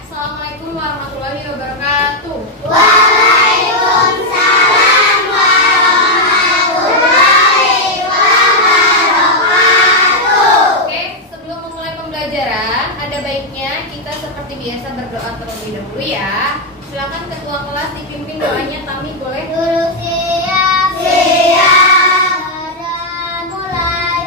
Assalamualaikum warahmatullahi wabarakatuh. Waalaikumsalam warahmatullahi wabarakatuh. Oke, sebelum memulai pembelajaran, ada baiknya kita seperti biasa berdoa terlebih dahulu ya. Silakan ketua kelas dipimpin doanya. Tami boleh? Guru siap, siap. Pada mulai.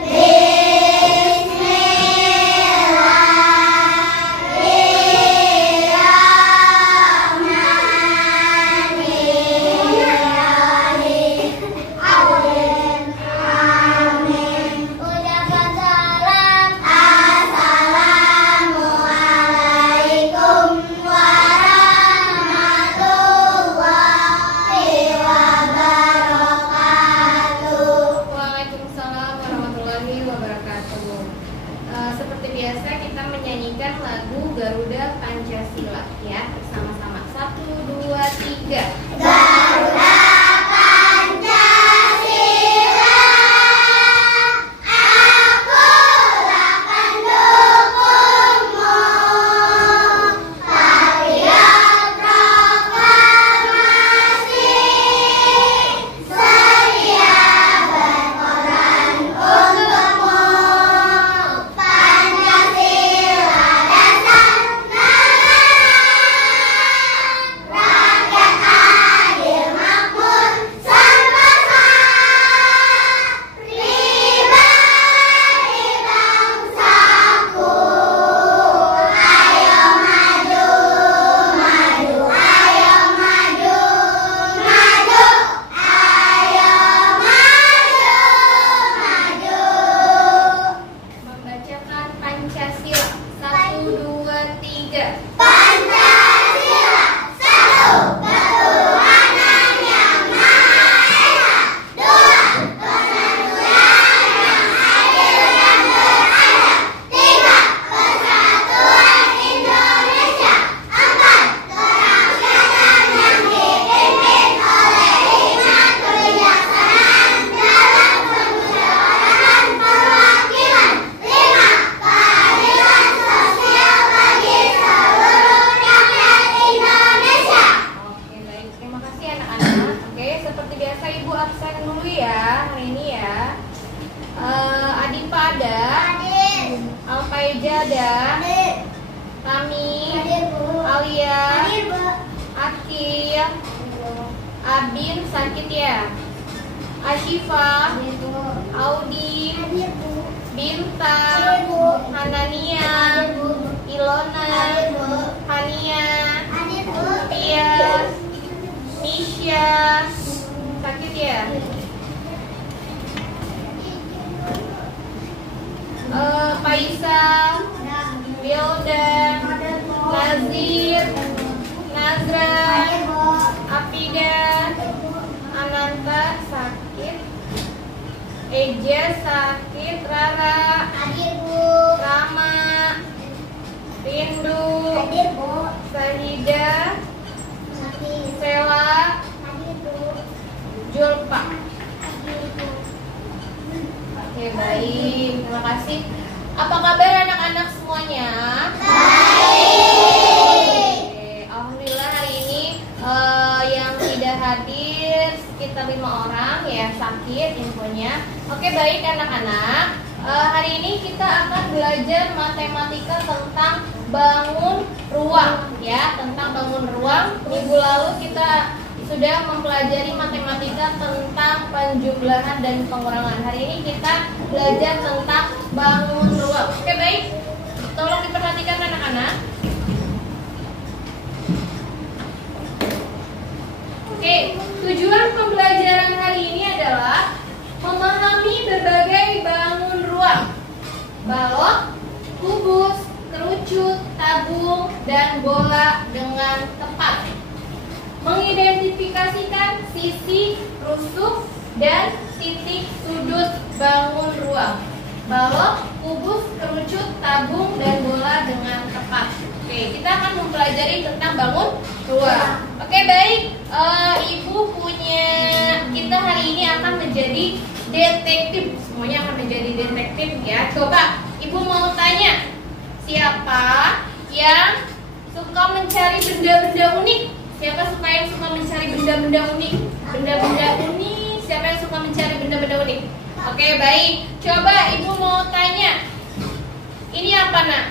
Ucapkan salam. Assalamualaikum warahmatullahi wabarakatuh. Waalaikumsalam warahmatullahi wabarakatuh. Seperti biasa kita menyanyikan lagu Garuda Pancasila ya bersama-sama. 1, 2, 3. Garuda Pancasila, akulah pendukungmu. Patriot proklamasi, sedia berkorban untukmu. Pancasila dasar negara, rakyat adil makmur serba pribadi bangsaku. Ayo maju, maju, ayo maju, maju, ayo maju, maju. Membacakan Pancasila. 1, 2, 3. Pancasila satu, ketuhanan yang Maha Esa. Dua, persatuan yang adil dan beradab. Tiga, persatuan Indonesia. Empat, kerakyatan yang dipimpin oleh hikmat kebijaksanaan dalam permusyawaratan perwakilan. Lima, keadilan sosial bagi seluruh rakyat Indonesia. Oke, baik. Terima kasih anak-anak. Oke, seperti biasa Ibu absen dulu ya hari ini ya. Adipa ada, Hadir. Alfaiza ada, Hadir. Tami, Hadir, Bu. Alia, Hadir, Bu. Akil, Abin sakit ya. Ashifa, Hadir, Bu. Audi, Hadir, Bu. Bintang, Hadir, Bu. Hanania, Hadir, Bu. Ilona, Hadir, Bu. Hania, Hadir, Bu. Pias, Misha, sakit ya. Faisal, Wildan, Nazir, Nazra, Hadir, Bu. Afida, Ananta sakit, Eja sakit, Rara, Hadir, Bu. Rama, Rindu, Hadir, Bu. Sahida, Hadir. Sela, Hadir, Bu. Julpa. Hadir, Bu. Oke, baik, terima kasih. Apa kabar anak-anak semuanya? Baik. Oke, alhamdulillah hari ini yang tidak hadir sekitar 5 orang ya, sakit infonya. Oke, baik anak-anak. Hari ini kita akan belajar matematika tentang bangun ruang ya, tentang bangun ruang. Minggu lalu kita sudah mempelajari matematika tentang penjumlahan dan pengurangan. Hari ini kita belajar tentang bangun ruang. Oke, baik. Tolong diperhatikan anak-anak. Oke, tujuan pembelajaran hari ini adalah memahami berbagai bangun ruang. Balok, kubus, kerucut, tabung, dan bola dengan tepat. Mengidentifikasikan sisi, rusuk, dan titik sudut bangun ruang. Balok kubus, kerucut, tabung, dan bola dengan tepat. Oke, kita akan mempelajari tentang bangun ruang. Oke, baik. Ibu punya, kita hari ini akan menjadi detektif. Semuanya akan menjadi detektif ya. Coba, Ibu mau tanya, siapa yang suka mencari benda-benda unik? Siapa yang suka mencari benda-benda unik? Benda-benda unik. Siapa yang suka mencari benda-benda unik? Oke, baik. Coba Ibu mau tanya, ini apa, Nak?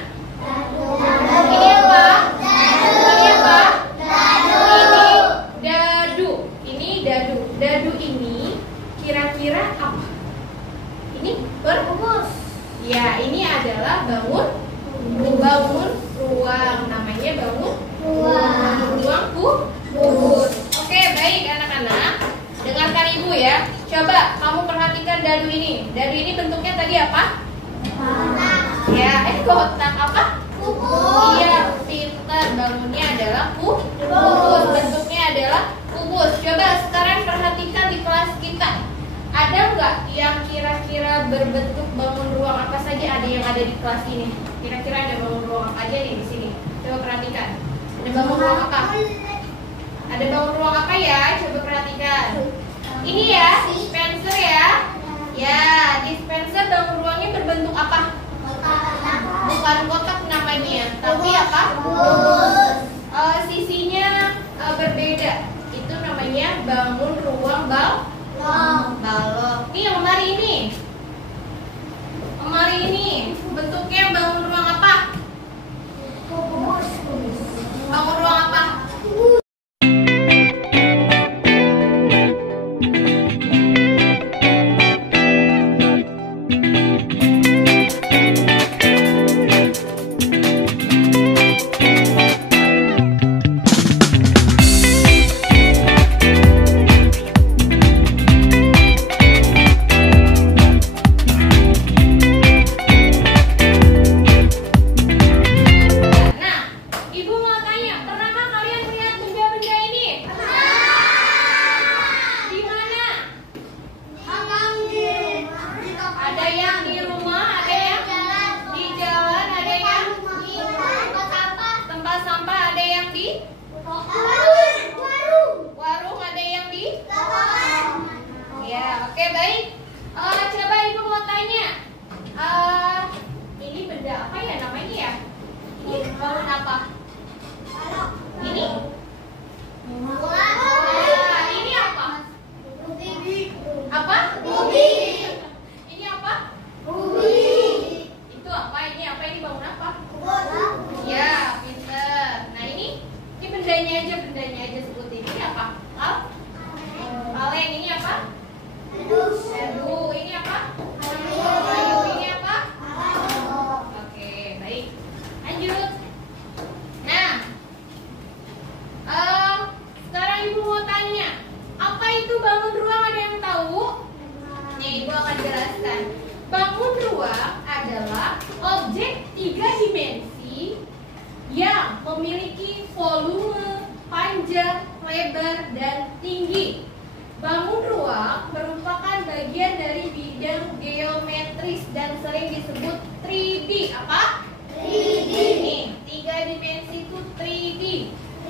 Ini apa? Ini apa? Ini dadu. Ini dadu. Dadu ini kira-kira apa? Ini berbungkus. Ya, ini adalah bangun ruang. Namanya bangun ruang kubus. Oke, baik anak-anak. Dengarkan Ibu ya. Coba kamu perhatikan dadu ini. Dadu ini bentuknya tadi apa? Ya, kotak apa? Kubus. Iya, pintar. Bangunnya adalah kubus. Bentuknya adalah kubus. Coba sekarang perhatikan di kelas kita. Ada nggak yang kira-kira berbentuk bangun ruang apa saja? Ada yang ada di kelas ini. Kira-kira ada bangun ruang apa aja nih di sini? Coba perhatikan. Ada bangun ruang apa? Ada bangun ruang apa ya? Coba perhatikan. Ini ya, dispenser ya. Ya, dispenser bangun ruangnya berbentuk apa? Bukan kotak namanya, tapi apa? Sisinya berbeda. Itu namanya bangun ruang balok. Nih lemari ini. Lemari ini bentuknya bangun ruang apa? Bangun ruang apa? Bendanya aja sebutin. Ini apa? Kaleng. Ini apa? Dadu. Ini apa? Kayu. Ini apa? Oke, baik. Lanjut. Nah, sekarang Ibu mau tanya, apa itu bangun ruang? Ada yang tahu? Nih, Ibu akan jelaskan. Bangun ruang adalah objek 3 dimensi yang memiliki volume, panjang, lebar, dan tinggi. Bangun ruang merupakan bagian dari bidang geometris dan sering disebut 3D. Apa? 3D. Nih, 3 dimensi itu 3D.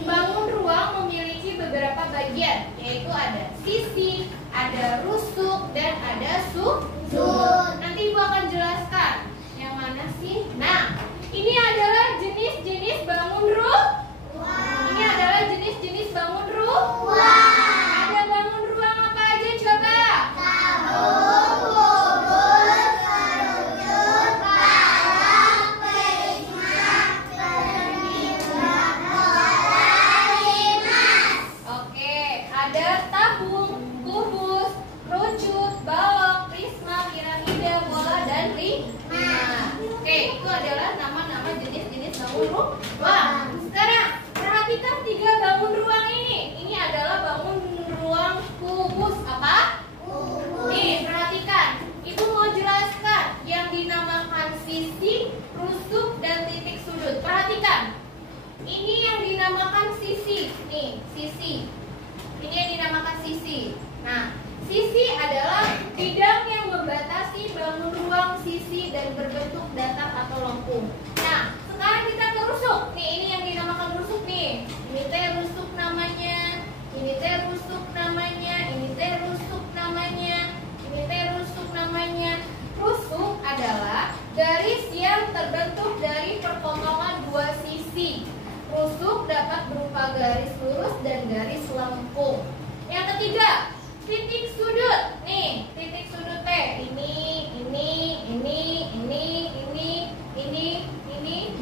Bangun ruang memiliki beberapa bagian, yaitu ada sisi, ada rusuk, dan ada sudut. Nanti Ibu akan jelaskan. Yang mana sih? Nah, ini adalah jenis-jenis bangun ruang. Ini adalah jenis-jenis bangun ruang. Ada bangun ruang apa aja coba? Tabung, kubus, kerucut, balok, prisma, bola, limas. Oke, ada tabung, kubus, kerucut, balok, prisma, piramida, bola, dan limas. Oke, itu adalah nama-nama jenis-jenis bangun ruang. Sekarang perhatikan 3 bangun ruang ini. Ini adalah bangun ruang kubus. Apa? Nih, perhatikan. Ibu mau jelaskan yang dinamakan sisi, rusuk, dan titik sudut. Perhatikan. Ini yang dinamakan sisi. Nih, sisi. Ini yang dinamakan sisi. Nah, sisi adalah bidang yang membatasi bangun ruang sisi dan berbentuk atau lengkung. Nah, sekarang kita ke rusuk. Nih, ini yang dinamakan rusuk nih. Ini teh rusuk namanya. Ini teh rusuk namanya. Ini teh rusuk namanya. Ini teh rusuk namanya. Rusuk adalah garis yang terbentuk dari perpotongan dua sisi. Rusuk dapat berupa garis lurus dan garis lengkung. Yang ketiga, titik sudut. Nih, titik sudut teh ini,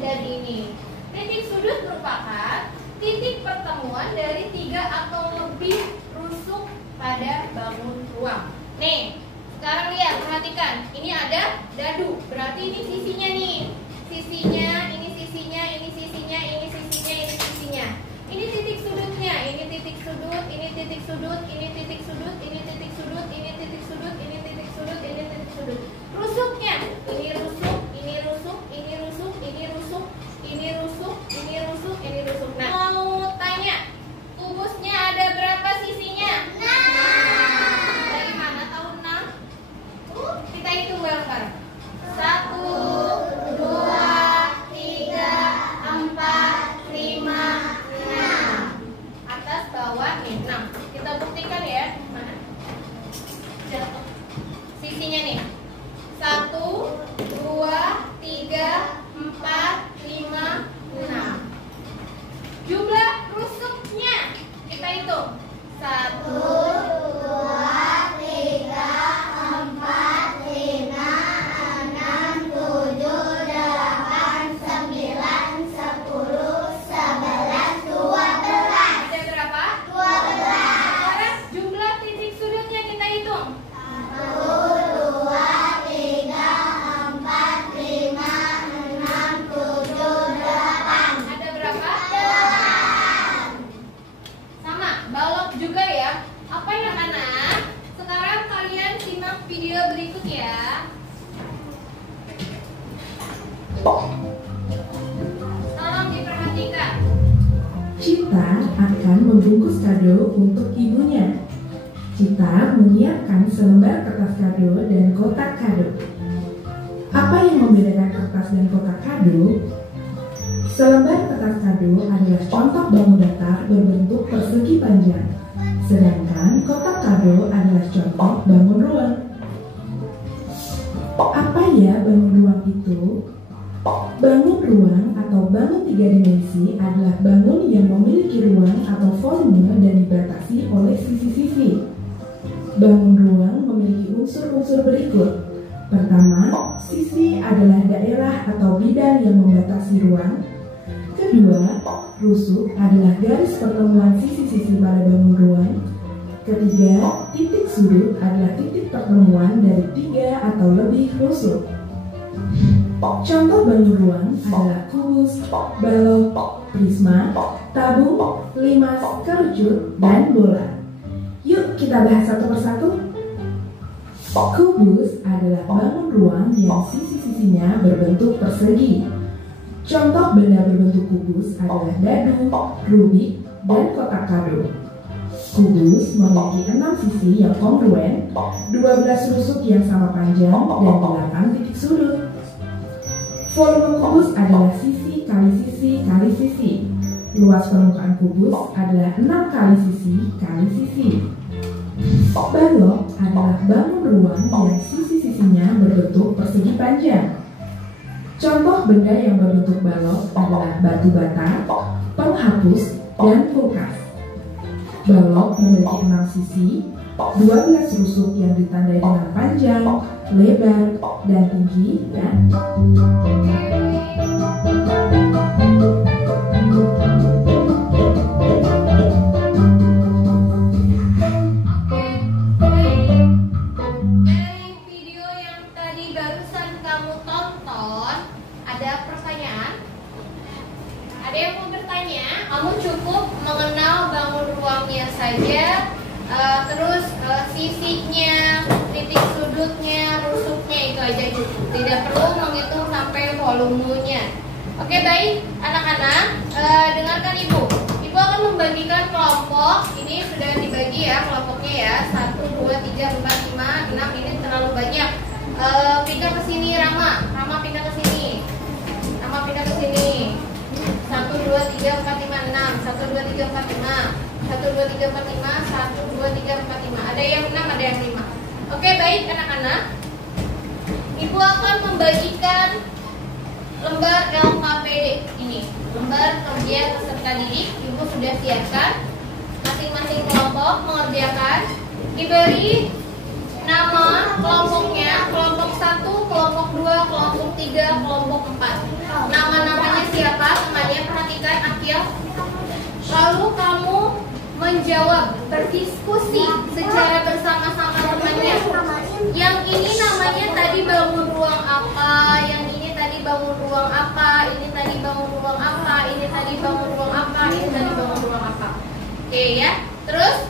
dan ini. Titik sudut merupakan titik pertemuan dari 3 atau lebih rusuk pada bangun ruang. Nih, sekarang lihat, perhatikan. Ini ada dadu, berarti ini sisinya nih. Sisinya, ini sisinya, ini sisinya, ini sisinya, ini sisinya. Ini titik sudutnya, ini titik sudut, ini titik sudut, ini titik sudut, ini titik sudut, ini titik sudut, ini titik sudut, ini titik sudut. Rusuknya, ini rusuk, ini rusuk, ini rusuk, ini rusuk, ini rusuk, ini rusuk, ini rusuk. Nah, mau tanya, kubusnya ada berapa sisinya? 6. Dari mana tahu 6? Kita hitung bareng-bareng. 1, 2, 3, 4, 5, 6. Atas bawah nih 6. Kita buktikan ya. Mana? Jatuh. Sisinya nih. 1, 2, 3, 4, 5, 6. Jumlah rusuknya kita hitung. 1, 2, 3, 4, 5, 6, 7, 8, 9, 10, 11, 12. Ada berapa? 12. Sekarang jumlah titik sudutnya kita hitung. 1, 2, 3, 4, 5, 6, 7, 8. Ada berapa? 8. Sama, balok juga ya. Apa ya anak-anak? Sekarang kalian simak video berikut ya. Tolong diperhatikan. Cita akan membungkus kado untuk ibunya. Cita menyiapkan selembar kertas kado dan kotak kado. Apa yang membedakan kertas dan kotak kado? Selembar kertas kado adalah contoh bangun datar berbentuk persegi panjang, sedangkan kotak kado adalah contoh bangun ruang. Apa ya bangun ruang itu? Bangun ruang atau bangun 3 dimensi adalah bangun yang memiliki ruang atau volume dan dibatasi oleh sisi-sisi. Bangun ruang memiliki unsur-unsur berikut. Pertama, sisi adalah daerah atau bidang yang membatasi ruang. Kedua, rusuk adalah garis pertemuan sisi-sisi pada bangun ruang. Ketiga, titik sudut adalah titik pertemuan dari 3 atau lebih rusuk. Contoh bangun ruang adalah kubus, balok, prisma, tabung, limas, kerucut, dan bola. Yuk kita bahas satu persatu. Kubus adalah bangun ruang yang sisi-sisinya berbentuk persegi. Contoh benda berbentuk kubus adalah dadu, rubik, dan kotak kado. Kubus memiliki 6 sisi yang kongruen, 12 rusuk yang sama panjang, dan 8 titik sudut. Volume kubus adalah sisi kali sisi kali sisi. Luas permukaan kubus adalah 6 kali sisi kali sisi. Balok adalah bangun ruang yang sisi-sisinya berbentuk persegi panjang. Contoh benda yang berbentuk balok adalah batu bata, penghapus, dan kulkas. Balok memiliki 6 sisi, 12 rusuk yang ditandai dengan panjang, lebar, dan tinggi, dan Dari video yang tadi barusan kamu tonton, ada pertanyaan? Ada yang mau bertanya? Kamu cukup mengenal bangun ruangnya saja, terus sisinya, titik sudutnya, rusuknya, itu aja cukup. Tidak perlu menghitung sampai volumenya. Oke, baik anak-anak, dengarkan ibu. Ibu akan membagikan kelompok. Ini sudah dibagi ya kelompoknya ya. 1, 2, 3, 4, 5, 6. Ini terlalu banyak. Pindah ke sini Rama pindah ke sini. 3, 4, 5, 6. 1, 2, 3, 4, 5. 1, 2, 3, 4, 5. 1, 2, 3, 4, 5. Ada yang 6, ada yang 5. Oke, baik anak-anak. Ibu akan membagikan lembar LKPD ini. Lembar kerja peserta didik. Ibu sudah siapkan. Masing-masing kelompok mengerjakan. Diberi nama kelompoknya, kelompok 1, kelompok 2, kelompok 3, kelompok 4. Nama-namanya siapa? Temannya perhatikan Akil. Lalu kamu menjawab, berdiskusi secara bersama-sama temannya. Yang ini namanya tadi bangun ruang apa? Yang ini tadi bangun ruang apa? Ini tadi bangun ruang apa? Ini tadi bangun ruang apa? Ini tadi bangun ruang apa? Oke ya. Terus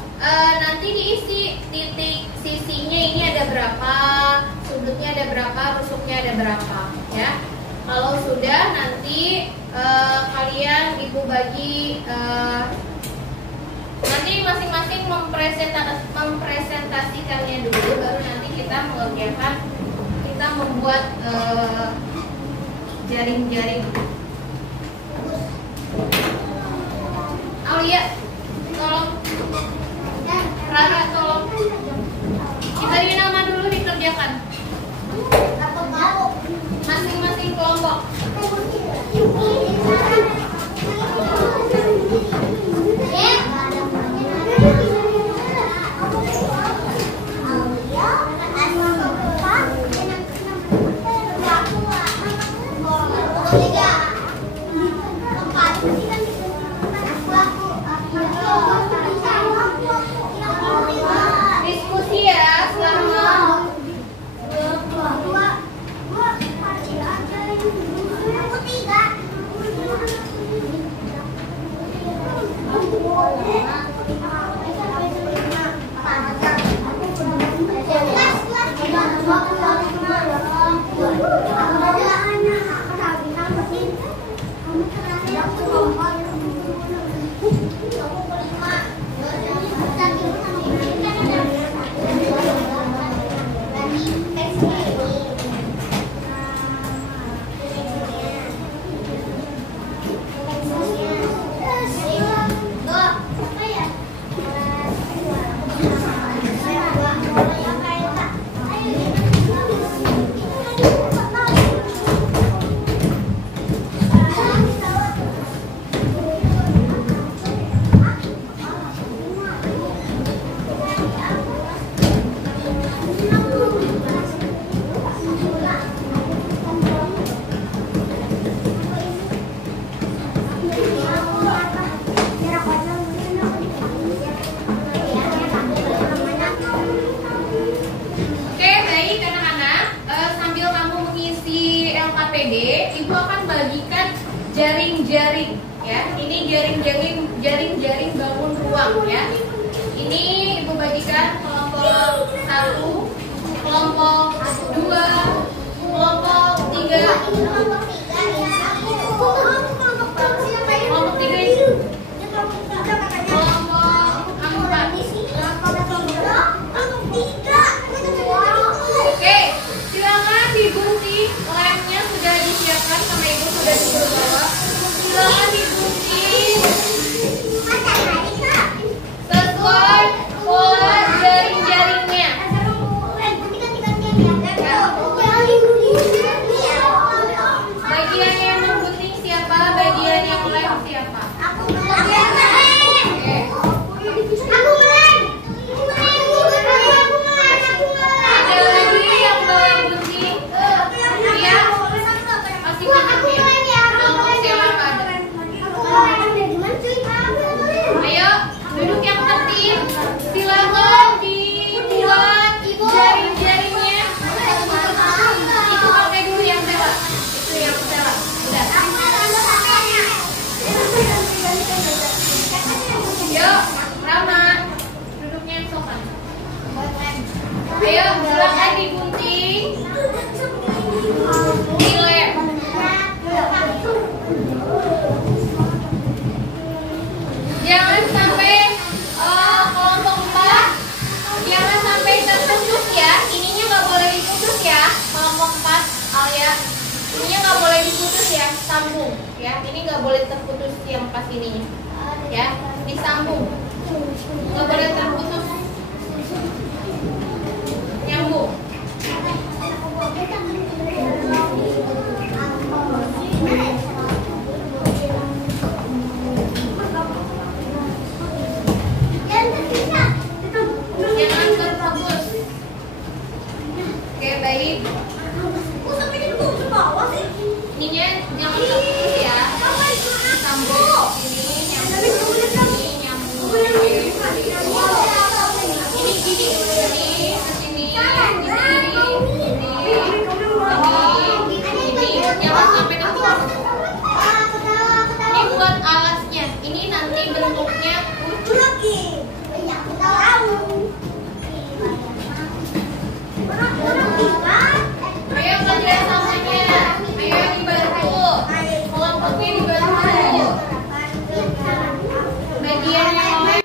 nanti diisi titik sisinya ini ada berapa, sudutnya ada berapa, rusuknya ada berapa ya. Kalau sudah nanti kalian ibu bagi nanti masing-masing mempresentasikannya dulu, baru nanti kita mengerjakan, kita membuat jaring-jaring. Aulia, tolong. Rara, tolong. Kita beri nama dulu, dikerjakan. Masing-masing kelompok. Diskusi ya selama ibu akan bagikan jaring-jaring ya. Ini jaring-jaring bangun ruang ya. Ini ibu bagikan kelompok 1, kelompok 2, kelompok 3. Kelompok 3 ini. Oke, silakan digunting. Lemnya sudah disiapkan sama ibu, sudah disuruh bawa. Silakan digunting sesuai pola jaring-jaringnya. Bagian yang menggunting siapa? Bagian yang lem siapa? Ayo, duduk yang tertib. Silakan dibuat jaring-jaringnya. Itu pakai dulu yang bela. Itu yang bela. Udah. Yuk, Rama. Duduknya yang sopan. Ayo, silakan digunting. Dilem. Jangan sampai kelompok 4 jangan sampai terputus ya. Ininya nggak boleh diputus ya. Kelompok 4 Alia, ininya nggak boleh diputus ya. sambung ya. Ini nggak boleh terputus yang pas ininya ya, disambung, nggak boleh terputus, nyambung. Jangan terputus. Oke, baik. Ininya jangan terputus ya. Sambung sini, nyambung sini, nyambung ini gini, ini sini, ini jangan sampai terputus. Ini buat alasnya. Ini nanti bentuknya ayo kerja samanya, ayo dibantu, kelompoknya dibantu, bagian yang lain.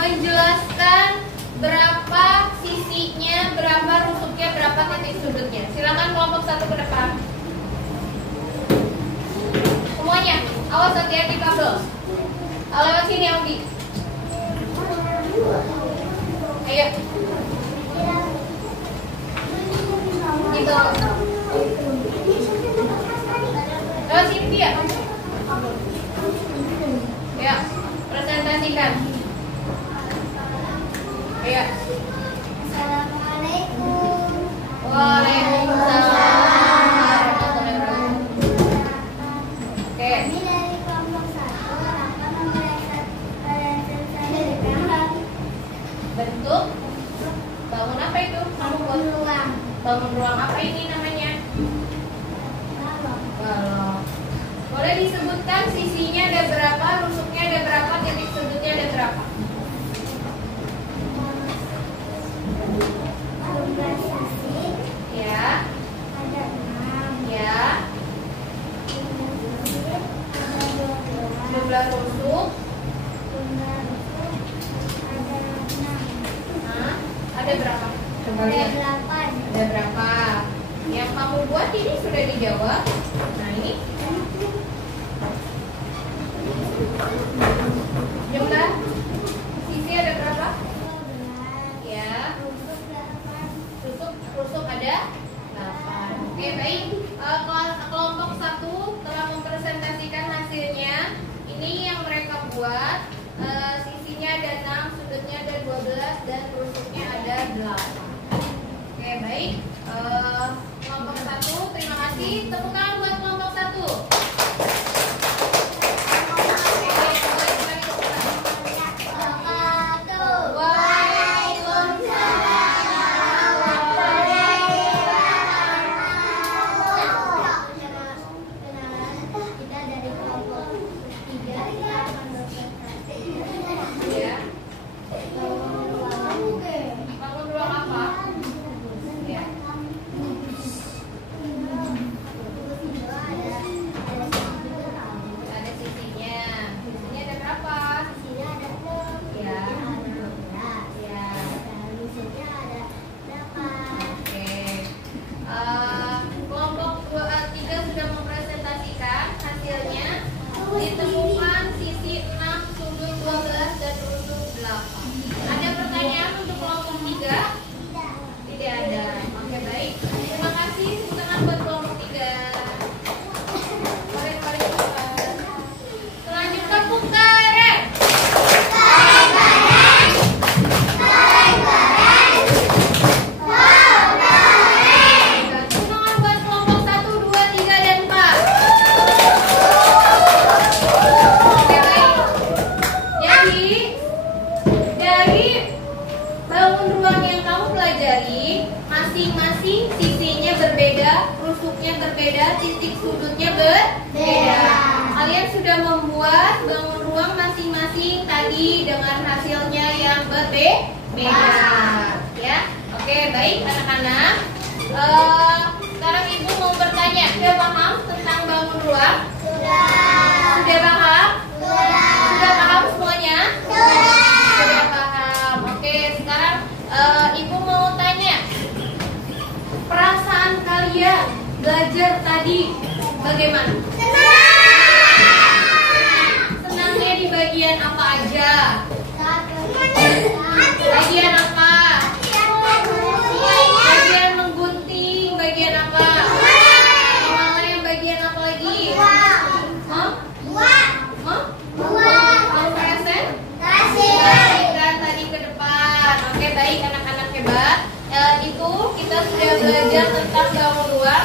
Menjelaskan berapa sisinya, berapa rusuknya, berapa titik sudutnya. Silakan kelompok satu ke depan. Semuanya, awas hati-hati kabel. Lewat sini Augie. Ayo. Gitu. Lewat sini dia. Ya, presentasikan. Ayo. Assalamualaikum. Waalaikumsalam. Oke. Kami dari kelompok 1 akan mempresentasikan Bentuk bangun apa itu? ruang. Bangun ruang apa ini namanya? Balok. Boleh disebutkan sisinya ada berapa, rusuknya ada berapa, titik sudutnya ada berapa? Ya. Ada 6. Ya. Ada 12. kamu buat ini sudah dijawab. Nah ini jumlah sisi ada berapa? Ya, rusuk ada 8. Oke baik. Kelompok 1 telah mempresentasikan hasilnya. Ini yang mereka buat. Sisinya ada 6, sudutnya ada 12, dan rusuknya ada 8. Oke baik. Kelompok 1 terima kasih. Tepuk tangan buat kelompok 1. Ditemukan sisi 6, sudut 12, dan rusuk 8. Ada pertanyaan untuk kelompok 3? Tidak ada. Oke baik. Terima kasih. Tepuk tangan buat kelompok 3. Mari selanjutnya pukaren. Masing-masing sisinya berbeda, rusuknya berbeda, titik sudutnya berbeda. Kalian sudah membuat bangun ruang masing-masing tadi dengan hasilnya yang berbeda. Ya, oke baik anak-anak. Sekarang ibu mau bertanya, sudah paham tentang bangun ruang? Sudah paham? Sudah paham semuanya? Sudah paham. Oke, sekarang ibu mau tanya. Perasaan kalian belajar tadi bagaimana? Senangnya di bagian apa aja? Bagian apa? Bagian menggunting, bagian apa? Mama yang bagian apa lagi? Kasihkan tadi ke depan. Oke baik anak-anak hebat. Itu kita sudah belajar tentang bangun ruang.